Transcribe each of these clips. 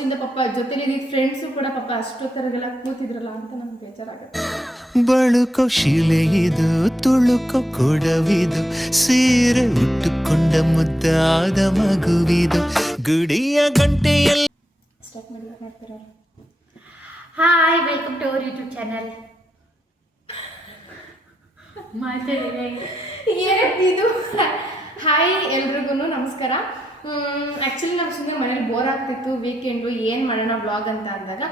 ಫಸ್ಟಿಂದ ಪಾಪ ಜೊತೆಲಿ ಫ್ರೆಂಡ್ಸು ಕೂಡ ಪಾಪ ಅಷ್ಟೊತ್ತರಗೆಲ್ಲ ಕೂತಿದ್ರಲ್ಲ ಅಂತ ನಮ್ಗೆ ಬೇಜಾರಾಗುತ್ತೆ. ಬಳುಕೋ ಶಿಲೆ ಇದು ತುಳುಕೋ ಕೊಡವಿದು ಸೀರೆ ಉಟ್ಟುಕೊಂಡ ಮುದ್ದಾದ ಮಗುವಿದು ಗುಡಿಯ ಗಂಟೆಯಲ್ಲಿ ಸ್ಟಾರ್ಟ್ ಮಾಡ್ತಾರೆ. Hi, welcome to our YouTube channel. ಇದು ಹಾಯ್ ಎಲ್ರಿಗೂ ನಮಸ್ಕಾರ. ಆ್ಯಕ್ಚುಲಿ ನಾವು ಸುಮ್ಮನೆ ಮನೇಲಿ ಬೋರ್ ಆಗ್ತಿತ್ತು, ವೀಕೆಂಡು ಏನು ಮಾಡೋಣ ಬ್ಲಾಗ್ ಅಂತ ಅಂದಾಗ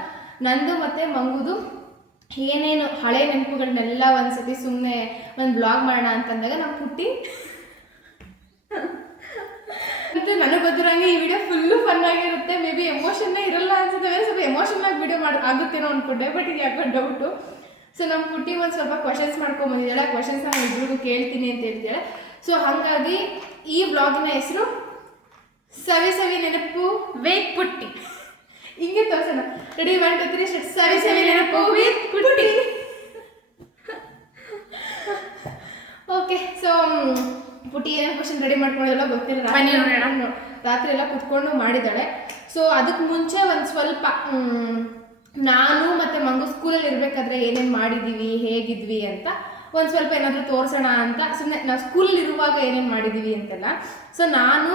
ನಂದು ಮತ್ತು ಮಂಗುದು ಏನೇನು ಹಳೆ ನೆನಪುಗಳನ್ನೆಲ್ಲ ಒಂದ್ಸತಿ ಸುಮ್ಮನೆ ಒಂದು ಬ್ಲಾಗ್ ಮಾಡೋಣ ಅಂತಂದಾಗ ನಮ್ಮ ಪುಟ್ಟಿ ಮತ್ತು ನನಗೆ ಗೊತ್ತಿರೋಂಗೆ ಈ ವಿಡಿಯೋ ಫುಲ್ಲು ಫನ್ ಆಗಿರುತ್ತೆ. ಮೇ ಬಿ ಎಮೋಷನ್ನೇ ಇರಲ್ಲ ಅನ್ಸುತ್ತೆ, ಸ್ವಲ್ಪ ಎಮೋಷನ್ ಆಗಿ ವಿಡಿಯೋ ಆಗುತ್ತೇನೋ ಅಂದ್ಕೊಂಡೆ, ಬಟ್ ಇದು ಯಾಕೋ ಡೌಟು. ಸೊ ನಮ್ಮ ಪುಟ್ಟಿ ಒಂದು ಸ್ವಲ್ಪ ಕ್ವಶನ್ಸ್ ಮಾಡ್ಕೊಂಬಂದಿದ್ದಾಳೆ. ಆ ಕ್ವಶನ್ಸ್ ನಾನು ಇಬ್ಬರಿಗೂ ಕೇಳ್ತೀನಿ ಅಂತ ಹೇಳ್ತಾಳೆ. ಸೊ ಹಾಗಾಗಿ ಈ ಬ್ಲಾಗಿನ ಹೆಸರು ಸವಿ ಸವಿ ನೆನಪು ವೇಕ್ ಪುಟ್ಟಿ. ಹಿಂಗೆ ತೋರ್ಸೋಣ. ರೆಡಿ 1 2 3 ಸವಿ ಸವಿ ನೆನಪು ವಿತ್ ಪುಟ್ಟಿ. ಓಕೆ, ಸೊ ಪುಟ್ಟಿ ಏನೇನು ಕ್ವಶನ್ ರೆಡಿ ಮಾಡ್ಕೊಂಡಿಲ್ಲ ಗೊತ್ತಿಲ್ಲ, ರಾತ್ರಿ ಎಲ್ಲ ಕುತ್ಕೊಂಡು ಮಾಡಿದ್ದಾಳೆ. ಸೊ ಅದಕ್ಕೆ ಮುಂಚೆ ಒಂದು ಸ್ವಲ್ಪ ನಾನು ಮತ್ತು ಮಂಗು ಸ್ಕೂಲಲ್ಲಿ ಇರಬೇಕಾದ್ರೆ ಏನೇನು ಮಾಡಿದ್ದೀವಿ, ಹೇಗಿದ್ವಿ ಅಂತ ಒಂದು ಸ್ವಲ್ಪ ಏನಾದರೂ ತೋರಿಸೋಣ ಅಂತ ಸುಮ್ಮನೆ ನಾವು ಸ್ಕೂಲಲ್ಲಿ ಇರುವಾಗ ಏನೇನು ಮಾಡಿದ್ದೀವಿ ಅಂತೆಲ್ಲ. ಸೊ ನಾನು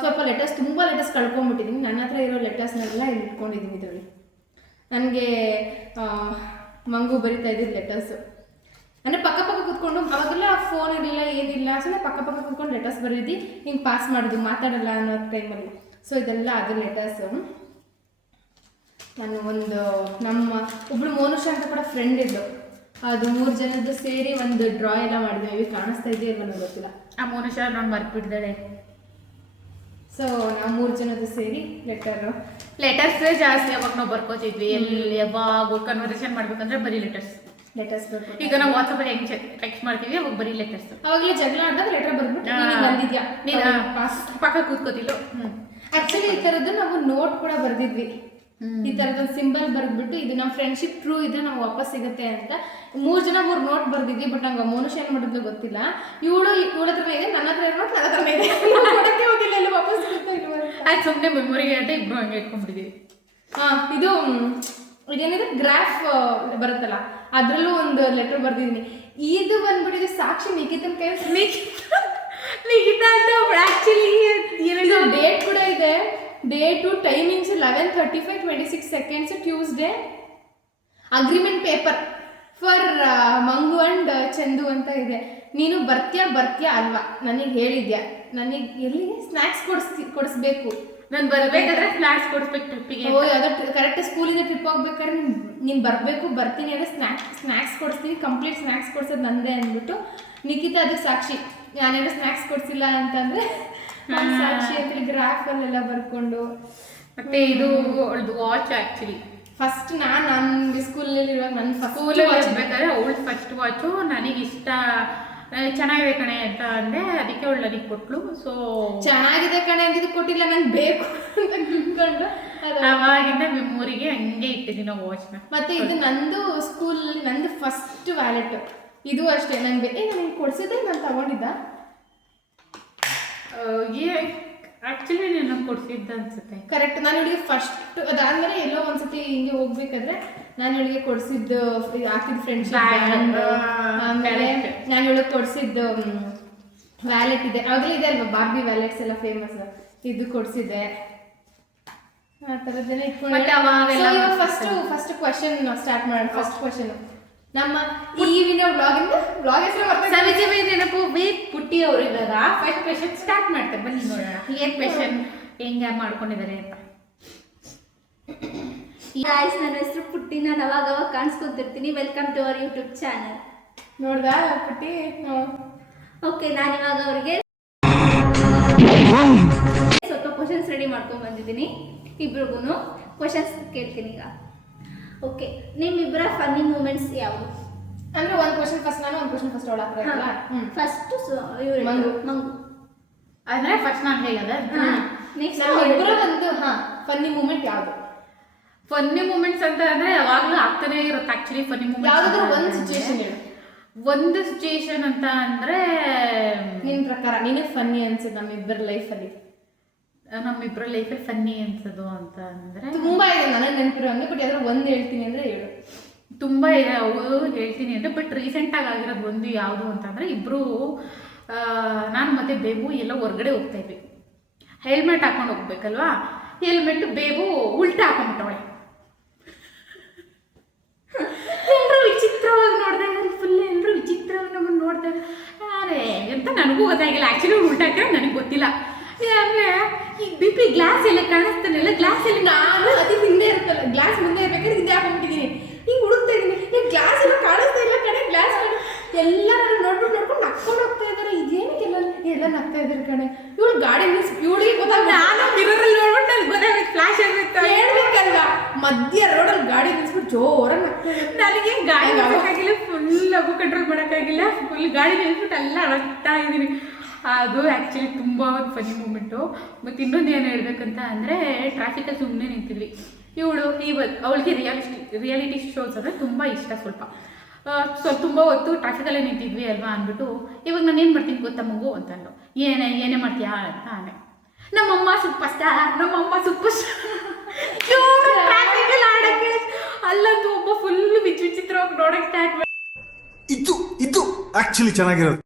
ಸ್ವಲ್ಪ ತುಂಬ ಲೆಟರ್ಸ್ ಕಳ್ಕೊಂಡ್ಬಿಟ್ಟಿದ್ದೀನಿ. ನನ್ನ ಹತ್ರ ಇರೋ ಲೆಟರ್ಸ್ನೆಲ್ಲ ಇಲ್ಲಿ ಇಟ್ಕೊಂಡಿದ್ದೀನಿ ಇದರಲ್ಲಿ. ನನಗೆ ಮಂಗು ಬರಿತಾ ಇದ್ದಿದ್ದು ಲೆಟರ್ಸು ಅಂದರೆ ಪಕ್ಕ ಕೂತ್ಕೊಂಡು, ಅವಾಗೆಲ್ಲ ಫೋನ್ ಇರಲಿಲ್ಲ, ಏನಿಲ್ಲ, ಸುಮ್ಮನೆ ಪಕ್ಕ ಕೂತ್ಕೊಂಡು ಲೆಟರ್ಸ್ ಬರೀದಿ ಹಿಂಗೆ ಪಾಸ್ ಮಾಡೋದು, ಮಾತಾಡಲ್ಲ ಅನ್ನೋ ಟೈಮಲ್ಲಿ. ಸೊ ಇದೆಲ್ಲ ಅದು ಲೆಟರ್ಸು. ನಾನು ಒಂದು ನಮ್ಮ ಒಬ್ಳು ಮೋನುಷ ಅಂತ ಕೂಡ ಫ್ರೆಂಡ್ ಇದ್ದು, ಅದು 3 ಜನದ್ದು ಸೇರಿ ಒಂದು ಡ್ರಾ ಎಲ್ಲ ಮಾಡಿದ್ವಿ. ಇవి ಕಾಣಿಸ್ತಾ ಇದೆಯೋ ಇಲ್ವೋ ನನಗೆ ಗೊತ್ತಿಲ್ಲ. ಆ ಮನುಷ್ಯ ನಾನು ಬರ್ಬಿಟ್ಟಿದ್ದಾಳೆ. ಸೊ ನಾವು 3 ಜನದ್ದು ಸೇರಿ ಲೆಟರ್ಸೇ ಜಾಸ್ತಿ ಅವಾಗ ನಾವು ಬರ್ಕೋತಿದ್ವಿ. ಎಲ್ಲಿ ಯಾವಾಗ ಕನ್ವರ್ಸೇಷನ್ ಮಾಡ್ಬೇಕಂದ್ರೆ ಬರೀ ಲೆಟರ್ಸ್. ಈಗ ನಾವು ವಾಟ್ಸಪ್ಪಲ್ಲಿ ಹೆಂಗೆ ಟೆಕ್ಸ್ಟ್ ಮಾಡ್ತೀವಿ, ಅವಾಗ ಬರೀ ಲೆಟರ್ಸ್. ಅವಾಗಲೇ ಜಗಳ ಆಡಿದಾಗ ಲೆಟರ್ ಬರ್ಬಿಟ್ಟು ಬಂದಿದ್ಯಾ ಪಕ್ಕ ಕೂತ್ಕೋತಿಲ್ಲ. ಆಕ್ಚುಲಿ ಈ ಥರದ್ದು ನಾವು ನೋಟ್ ಕೂಡ ಬರ್ದಿದ್ವಿ. ಈ ಥರದೊಂದು ಸಿಂಬಲ್ ಬರೆದ್ಬಿಟ್ಟು ಇದು ನಮ್ಮ ಫ್ರೆಂಡ್ಶಿಪ್ ಟ್ರೂ ಇದ್ರೆ ನಾವು ವಾಪಸ್ ಸಿಗುತ್ತೆ ಅಂತ 3 ಜನ 3 ನೋಟ್ ಬರ್ದಿದ್ವಿ. ಬಟ್ ನಂಗೆ ಮನುಷ್ಯ ಏನು ಮಾಡಿದ್ಲು ಗೊತ್ತಿಲ್ಲ. ಇವಳ ಹತ್ರನೇ ಇದೆ, ನನ್ನ ಹತ್ರ ನೋಟ್ ನನ್ನ ಹತ್ರನೇ ಇದೆ, ಕೊಡಕ್ಕೆ ಹೋಗಿಲ್ಲ, ಇಲ್ಲಿ ವಾಪಸ್ ಸಿಗುತ್ತೆ ಅದು ಸುಮ್ಮನೆ ಮೆಮೊರಿಗೆ ಅಂತ ಇಬ್ರು ಹಂಗೆ ಇಟ್ಕೊಂಡ್ಬಿಟ್ಟಿದ್ದೀವಿ. ಇದು ಇದೇನಿದೆ ಗ್ರಾಫ್ ಬರುತ್ತಲ್ಲ, ಅದರಲ್ಲೂ ಒಂದು ಲೆಟರ್ ಬರ್ದಿದ್ದೀನಿ. ಇದು ಬಂದ್ಬಿಟ್ಟಿದೆ ಸಾಕ್ಷಿ ನಿಖಿತನ ಕೈ. ನಿಖಿತಾ ಅಂತ ಆ್ಯಕ್ಚುಲಿ ಇದು ಡೇಟ್ ಕೂಡ ಇದೆ. Date, timings 11:35:26 Tuesday. Agreement paper for Mangu and Chandu ಅಂತ ಇದೆ. ನೀನು ಬರ್ತೀಯಾ ಅಲ್ವಾ, ನನಗೆ ಹೇಳಿದ್ಯಾ, ನನಗೆ ಎಲ್ಲಿಗೆ ಸ್ನ್ಯಾಕ್ಸ್ ಕೊಡಿಸ್ಬೇಕು, ನಾನು ಬರಬೇಕಾದ್ರೆ ಸ್ನ್ಯಾಕ್ಸ್ ಕೊಡಿಸ್ಬೇಕು ಟ್ರಿಪ್ಪಿಗೆ. ಯಾವುದೋ ಕರೆಕ್ಟ್ ಸ್ಕೂಲಿಂದ ಟ್ರಿಪ್ ಹೋಗ್ಬೇಕಾದ್ರೆ ನೀನು ಬರಬೇಕು, ಬರ್ತೀನಿ ಅಂದರೆ ಸ್ನ್ಯಾಕ್ಸ್ ಕೊಡಿಸ್ತೀನಿ, ಕಂಪ್ಲೀಟ್ ಸ್ನ್ಯಾಕ್ಸ್ ಕೊಡ್ಸೋದು ನಂದೇ ಅಂದ್ಬಿಟ್ಟು ನಿಖಿತಾ ಅದಕ್ಕೆ ಸಾಕ್ಷಿ. ನಾನೇನೋ ಸ್ನ್ಯಾಕ್ಸ್ ಕೊಡಿಸಿಲ್ಲ ಅಂತಂದರೆ ಸಾಕ್ಷಿ ಅಂತೇಳಿ ಗ್ರಾಫಲ್ಲೆಲ್ಲ ಬರ್ಕೊಂಡು. ಮತ್ತೆ ಇದು ವಾಚ್ ಆ್ಯಕ್ಚುಲಿ ಫಸ್ಟ್ ನಾನು ಸ್ಕೂಲಲ್ಲಿ ಇರುವಾಗ ನನ್ನ ಸ್ಕೂಲಲ್ಲಿ ಇರಬೇಕಾದ್ರೆ ಅವಳು ಫಸ್ಟ್ ವಾಚು ನನಗಿಷ್ಟ, ಚೆನ್ನಾಗಿದೆ ಕಣೆ ಅಂತ ಅಂದೆ, ಅದಕ್ಕೆ ಅವಳು ನನಗೆ ಕೊಟ್ಲು. ಸೊ ಚೆನ್ನಾಗಿದೆ ಕಣೆ ಅಂದಿದ್ದು ಕೊಟ್ಟಿಲ್ಲ, ನಂಗೆ ಬೇಕು ಅಂತ ತಿಳ್ಕೊಂಡು ಅವಾಗಿಂದ ಮೆಮೊರಿಗೆ ಹಂಗೆ ಇಟ್ಟಿದ್ದೀನಿ ನಾವು ವಾಚ್ನ. ಮತ್ತೆ ಇದು ನಂದು ಸ್ಕೂಲಲ್ಲಿ ನಂದು ಫಸ್ಟ್ ವ್ಯಾಲೆಟ್. ಇದು ಅಷ್ಟೇ ನನಗೆ ನನಗೆ ಕೊಡಿಸಿದ್ರೆ ನಾನು ತಗೊಂಡಿದ್ದ. ಆ್ಯಕ್ಚುಲಿ ನೀನು ಕೊಡಿಸಿದ್ದ ಅನ್ಸುತ್ತೆ. ಕರೆಕ್ಟ್. ನಾನು ಇವಳಿಗೆ ಫಸ್ಟ್ ಅದಾದ್ಮೇಲೆ ಎಲ್ಲೋ ಒಂದ್ಸತಿ ಹಿಂಗೆ ಹೋಗ್ಬೇಕಾದ್ರೆ ನಾನು ಇವಳಿಗೆ ಕೊಡಿಸಿದ್ದು ಹಾಕಿದ್ದು ಫ್ರೆಂಡ್ಶಿಪ್ ಬ್ಯಾಂಡ್, ಆಮೇಲೆ ನಾನು ಇವಳಿಗೆ ಕೊಡಿಸಿದ್ದು ವ್ಯಾಲೆಟ್ ಇದೆ, ಅವಾಗಲೇ ಇದೆ ಅಲ್ವಾ ಬಾರ್ಬಿ ವ್ಯಾಲೆಟ್ಸ್ ಎಲ್ಲ ಫೇಮಸ್, ಇದು ಕೊಡಿಸಿದ್ದೆ. ಆ ಥರದ್ದೆಲ್ಲ ಇಟ್ಕೊಂಡು ಫಸ್ಟ್ ಕ್ವಶನ್ ಸ್ಟಾರ್ಟ್ ಮಾಡೋಣ. ಫಸ್ಟ್ ಕ್ವಶನ್ ನಮ್ಮ ಈ ವಿಡಿಯೋ ಬ್ಲಾಗ್ ಹೆಸರು ಸವಿ ಸವಿ ನೆನಪು ವೇಕ್ ಪುಟ್ಟಿ ಅವರು ಇವಾಗ ಫಸ್ಟ್ ಕ್ವೆಶನ್ ಸ್ಟಾರ್ಟ್ ಮಾಡ್ತಾರೆ. ಬನ್ನಿ ನೋಡೋಣ ಏನ್ ಕ್ವೆಶನ್ ಹೆಂಗೆ ಮಾಡ್ಕೊಂಡಿದ್ದಾರೆ ಅಂತ. ಗಾಯ್ಸ್, ನನ್ನ ಹೆಸರು ಪುಟ್ಟಿ, ನಾನು ಅವಾಗ ಕಾಣಿಸ್ಕೊತಿರ್ತೀನಿ. Welcome to our YouTube channel. ನೋಡ್ದಾ ಪುಟ್ಟಿ? ಓಕೆ, ನಾನು ಇವಾಗ ಅವರಿಗೆ ಸ್ವಲ್ಪ ಕ್ವಶನ್ಸ್ ರೆಡಿ ಮಾಡ್ಕೊಂಡು ಬಂದಿದ್ದೀನಿ. ಇಬ್ರಿಗೂ ಕ್ವಶನ್ಸ್ ಕೇಳ್ತೀನಿ ಈಗ. ಓಕೆ, ನಿಮ್ಮಿಬ್ಬರ ಫನ್ನಿ ಮೂಮೆಂಟ್ಸ್ ಯಾವುದು? ಅಂದ್ರೆ ಒಂದು ಕ್ವಶನ್ ಫಸ್ಟ್ ನಾನು, ಒಂದು ಕ್ವಶನ್ ಫಸ್ಟ್ ಅವಳ ಹತ್ರ ಇರಲ್ಲ. ಫಸ್ಟ್ ಮಂಗು. ಅಂದ್ರೆ ಫಸ್ಟ್ ನಾನು ಹೇಗದ ನೆಕ್ಸ್ಟ್ ಇಬ್ಬರ ಒಂದು ಫನ್ನಿ ಮೂಮೆಂಟ್ ಯಾವುದು? ಫನ್ನಿ ಮೂಮೆಂಟ್ಸ್ ಅಂತ ಅಂದ್ರೆ ಯಾವಾಗಲೂ ಆಗ್ತಾನೆ ಇರುತ್ತೆ. ಆಕ್ಚುಲಿ ಫನ್ನಿ ಮೂಮೆಂಟ್ಸ್ ಯಾವ್ದಾದ್ರು ಒಂದು ಸಿಚುವೇಶನ್ ಹೇಳು. ಒಂದು ಸಿಚುವೇಶನ್ ಅಂತ ಅಂದ್ರೆ ನಿನ್ನ ಪ್ರಕಾರ ನಿನಗೆ ಫನ್ನಿ ಅನ್ಸುತ್ತೆ ನಮ್ಮಿಬ್ಬರ ಲೈಫಲ್ಲಿ? ನಮ್ಮಿಬ್ಬರ ಲೈಫಲ್ಲಿ ಫನ್ನಿ ಅನ್ಸೋದು ಅಂತ ಅಂದರೆ ತುಂಬಾ ಇದೆ ನನಗೆ ನೆನಪಿರೋ ಹಂಗೆ, ಬಟ್ ಯಾವ್ದಾದ್ರು ಒಂದು ಹೇಳ್ತೀನಿ ಅಂದರೆ ಹೇಳು. ತುಂಬ ಇದೆ ಅವರು ಹೇಳ್ತೀನಿ ಅಂದರೆ, ಬಟ್ ರೀಸೆಂಟಾಗಿ ಆಗಿರೋದು ಒಂದು ಯಾವುದು ಅಂತಂದರೆ, ಇಬ್ಬರು ನಾನು ಮತ್ತು ಬೇಬು ಎಲ್ಲ ಹೊರಗಡೆ ಹೋಗ್ತಾ ಇದ್ವಿ. ಹೆಲ್ಮೆಟ್ ಹಾಕೊಂಡು ಹೋಗ್ಬೇಕಲ್ವಾ, ಹೆಲ್ಮೆಟ್ ಬೇಬು ಉಲ್ಟಾ ಹಾಕೊಂಡ್ಬಿಟ್ಟವಳೆ. ಎಲ್ಲರೂ ವಿಚಿತ್ರವಾಗಿ ನೋಡ್ತಾ ಇದ್ದಾರೆ, ಫುಲ್ ಎಲ್ಲರೂ ವಿಚಿತ್ರವಾಗಿ ನಮ್ಮನ್ನು ನೋಡ್ತಾ ಇದ್ದಾರೆ. ಅರೆ ಅಂತ ನನಗೂ ಗೊತ್ತಾಗಿಲ್ಲ, ಆ್ಯಕ್ಚುಲಿ ಉಲ್ಟಾ ಹಾಕಿರೋ ನನಗೆ ಗೊತ್ತಿಲ್ಲ. ಅಂದರೆ ಈ BP ಗ್ಲಾಸ್ ಎಲ್ಲ ಕಾಣಿಸ್ತಾನೆಲ್ಲ, ಗ್ಲಾಸ್ ಎಲ್ಲ ನಾನು ಅತಿ ಹಿಂದೆ ಇರುತ್ತಲ್ಲ, ಗ್ಲಾಸ್ ಮುಂದೆ ಇರ್ಬೇಕಾದ್ರೆ ಹಿಂದೆ ಹಾಕೊಂಡ್ಬಿಟ್ಟಿದ್ದೀನಿ, ಹಿಂಗೆ ಹುಡುಕ್ತಾ ಇದ್ದೀನಿ, ಈ ಗ್ಲಾಸ್ ಎಲ್ಲ ಕಾಣಿಸ್ತಾ ಇಲ್ಲ ಕಡೆ, ಗ್ಲಾಸ್ ಎಲ್ಲ ನಾನು ನೋಡ್ಕೊಂಡು ನಕ್ಕೊಂಡು ಹೋಗ್ತಾ ಇದ್ದಾರೆ. ಇದೇನಕ್ಕೆ ಎಲ್ಲ ನಗ್ತಾ ಇದ್ದಾರೆ ಕಣೆ. ಇವಳು ಗಾಡಿ ನಿಲ್ಸಿ, ಇವಳಿಗೆ ಗೊತ್ತಾಗ ನಾನು ಮಿರರಲ್ಲಿ ನೋಡ್ಬಿಟ್ಟು ಅಲ್ಲಿ ಗೊತ್ತಾಗುತ್ತೆ, ಫ್ಲಾಶ್ ಆಗುತ್ತೆ. ಹೇಳ್ಬೇಕಲ್ವಾ, ಮಧ್ಯ ರೋಡಲ್ಲಿ ಗಾಡಿ ನಿಲ್ಸ್ಬಿಟ್ಟು ಜೋರಾಗಿ ನಗ್ತಾ ಇದ್ದಾರೆ. ನನಗೆ ಗಾಡಿ ಮಾಡೋಕ್ಕಾಗಿಲ್ಲ, ಫುಲ್ ಲಘು ಕಂಟ್ರೋಲ್ ಮಾಡೋಕ್ಕಾಗಿಲ್ಲ, ಫುಲ್ ಗಾಡಿ ನಿಲ್ಸ್ಬಿಟ್ಟು ಎಲ್ಲ ಅಳಗ್ತಾ ಇದ್ದೀನಿ. ಅದು ಆ್ಯಕ್ಚುಲಿ ತುಂಬ ಒಂದು ಫನಿ ಮೂಮೆಂಟು. ಮತ್ತು ಇನ್ನೊಂದು ಏನು ಹೇಳ್ಬೇಕಂತ ಅಂದರೆ, ಟ್ರಾಫಿಕಲ್ಲಿ ಸುಮ್ಮನೆ ನಿಂತಿದ್ವಿ. ಇವಳು ಅವಳಿಗೆ ರಿಯಾಲಿಟಿ ಶೋಸ್ ಅಂದರೆ ತುಂಬ ಇಷ್ಟ. ತುಂಬ ಹೊತ್ತು ಟ್ರಾಫಿಕಲ್ಲೇ ನಿಂತಿದ್ವಿ ಅಲ್ವಾ ಅಂದ್ಬಿಟ್ಟು, ಇವಾಗ ನಾನು ಏನು ಮಾಡ್ತೀನಿ ಗೊತ್ತಾ ಮಗು ಅಂತಂದು, ಏನೇ ಮಾಡ್ತೀಯಾ ಅಂತ ಅಂದೆ. ನಮ್ಮಮ್ಮ ಸೂಪರ್ ಸ್ಟಾರ್ ಟ್ರಾಫಿಕಲ್ಲಿ ಆಡೋಕ್ಕೆ. ಅಲ್ಲಂತೂ ಒಬ್ಬ ಫುಲ್ ವಿಚಿತ್ರವಾಗಿ ನೋಡೋಕ್ಕೆ ಸ್ಟಾರ್ಟ್ ಮಾಡಿ ಇದು ಆಕ್ಚುಲಿ ಚೆನ್ನಾಗಿರೋದು.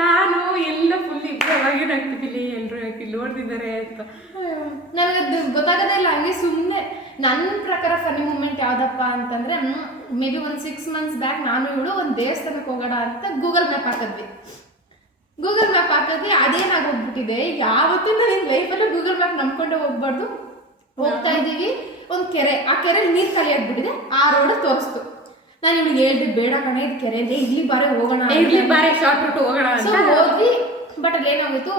ನಾನು ಎಲ್ಲ ಫುಲ್ ಇಬ್ಬರವಾಗಿ ಆಗ್ತಿದ್ದಿಲ್ಲ, ಎಲ್ಲರೂ ಯಾಕೆ ನೋಡ್ತಿದ್ದಾರೆ ಅಂತ. ನನಗದು ಗೊತ್ತಾಗೋದೇ ಇಲ್ಲ. ಹಂಗೆ ಸುಮ್ಮನೆ ನನ್ನ ಪ್ರಕಾರ ಫನಿ ಮೂಮೆಂಟ್ ಯಾವುದಪ್ಪ ಅಂತಂದರೆ, ಮೇ ಬಿ ಒಂದು 6 months ಬ್ಯಾಕ್ ನಾನು ಇವಳು ಒಂದು ದೇವಸ್ಥಾನಕ್ಕೆ ಹೋಗೋಣ ಅಂತ ಗೂಗಲ್ ಮ್ಯಾಪ್ ಹಾಕಿದ್ವಿ. ಅದೇನಾಗೋಗ್ಬಿಟ್ಟಿದೆ, ಯಾವತ್ತೂ ನಾನು ಲೈಫಲ್ಲೂ ಗೂಗಲ್ ಮ್ಯಾಪ್ ನಂಬ್ಕೊಂಡೆ ಹೋಗ್ಬಾರ್ದು. ಹೋಗ್ತಾ ಇದ್ದೀವಿ, ಒಂದು ಕೆರೆ, ಆ ಕೆರೆಯಲ್ಲಿ ನೀರು ಖಾಲಿ ಆಗ್ಬಿಟ್ಟಿದೆ, ಆ ರೋಡ್ ತೋರಿಸ್ತು. ನಾನು ಇವಳಿಗೆ ಹೇಳ್ದೆ, ಬೇಡ ಕಣೆ ಇದು ಕೆರೆ ಇದೆ, ಇಲ್ಲಿ ಬಾರೆ ಹೋಗೋಣ, ಶಾರ್ಟ್ ರೂಟ್ ಹೋಗೋಣ ಸೊ ಹೋದ್ವಿ. ಬಟ್ ಅಲ್ಲಿ ಏನಾಗೋಯ್ತು,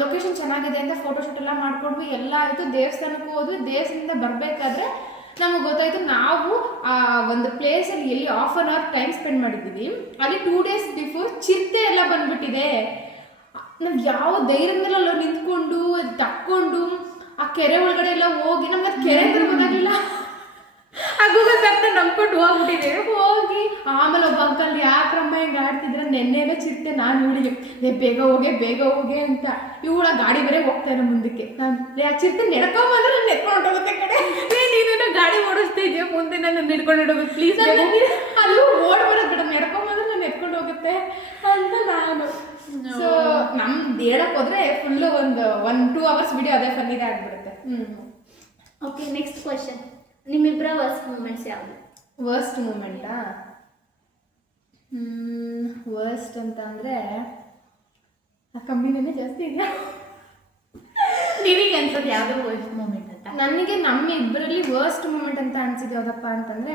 ಲೊಕೇಶನ್ ಚೆನ್ನಾಗಿದೆ ಅಂತ ಫೋಟೋಶೂಟ್ ಎಲ್ಲ ಮಾಡ್ಕೊಂಡ್ವಿ, ಎಲ್ಲ ಆಯಿತು. ದೇವಸ್ಥಾನಕ್ಕೆ ಹೋದ್ವಿ. ದೇವಸ್ಥಾನದಿಂದ ಬರಬೇಕಾದ್ರೆ ನಮಗೆ ಗೊತ್ತಾಯಿತು, ನಾವು ಆ ಒಂದು ಪ್ಲೇಸಲ್ಲಿ ಎಲ್ಲಿ 1/2 hour ಟೈಮ್ ಸ್ಪೆಂಡ್ ಮಾಡಿದ್ದೀವಿ, ಅಲ್ಲಿ 2 days ಬಿಫೋರ್ ಚಿರತೆ ಎಲ್ಲ ಬಂದ್ಬಿಟ್ಟಿದೆ. ನಾವು ಯಾವ ಧೈರ್ಯದಲ್ಲ ಅಲ್ಲಿ ನಿಂತ್ಕೊಂಡು ತಕ್ಕೊಂಡು ಆ ಕೆರೆ ಒಳಗಡೆ ಎಲ್ಲ ಹೋಗಿ, ನಮ್ಗೆ ಅದು ಕೆರೆ ಅಂತ ಗೊತ್ತಾಗಲಿಲ್ಲ. ಆ ಗೂಗಲ್ ಮ್ಯಾಪ್ನ ನಂಬ್ಕೊಂಡು ಹೋಗಿ ಆಮೇಲೆ ಒಬ್ಬ ಅಂಕಲ್ ಯಾಕ್ರಮ್ಮ ಹಿಂಗೆ ಆಡ್ತಿದ್ರೆ, ನೆನ್ನೆಲ್ಲ ಚಿರತೆ. ನಾನು ಇವಳಿಗೆ ಬೇಗ ಹೋಗೆ ಅಂತ, ಇವಳ ಗಾಡಿ ಬೇರೆ ಹೋಗ್ತಾ ಇರೋ ಮುಂದಕ್ಕೆ. ಆ ಚಿರತೆ ನೆಡ್ಕೊಂಬಂದ್ರೆ ನಾನು ನೆಡ್ಕೊಂಡು ಹೋಗುತ್ತೆ ಕಡೆ. ನೀನು ಗಾಡಿ ಓಡಿಸ್ತಾ ಇದೆಯಾ, ಮುಂದೆ ನಾನು ಹಿಡ್ಕೊಂಡು ಹೋಗೋದು ಪ್ಲೀಸ್. ಅಲ್ಲೂ ಓಡ್ ಬರೋದು ಬಿಡ, ನೆಡ್ಕೊಂಬಂದ್ರೆ ನಾನು ಎತ್ಕೊಂಡು ಹೋಗುತ್ತೆ ಅಂತ ನಾನು. ಸೊ ನಮ್ದು ಹೇಳಕ್ ಹೋದ್ರೆ ಫುಲ್ಲು ಒಂದು 1-2 hours ವಿಡಿಯೋ ಅದೇ ಫನ್ನಿಗೆ ಆಗ್ಬಿಡುತ್ತೆ. Okay, next question. ನಿಮ್ಮಿಬ್ಬರ ವರ್ಸ್ಟ್ ಮೂಮೆಂಟ್ಸ್ ಯಾವುದು? ವರ್ಸ್ಟ್ ಮೂಮೆಂಟಾ? ವರ್ಸ್ಟ್ ಅಂತ ಅಂದರೆ ಆ ಕಮ್ಮಿನೇ ಜಾಸ್ತಿ ಇದೆಯಾ? ನಿನಗೆ ಅನ್ಸೋದು ಯಾವುದು ವರ್ಸ್ಟ್ ಮೂಮೆಂಟ್ ಅಂತ? ನನಗೆ ನಮ್ಮಿಬ್ಬರಲ್ಲಿ ವರ್ಸ್ಟ್ ಮೂಮೆಂಟ್ ಅಂತ ಅನ್ಸಿದ್ದು ಯಾವುದಪ್ಪ ಅಂತಂದರೆ,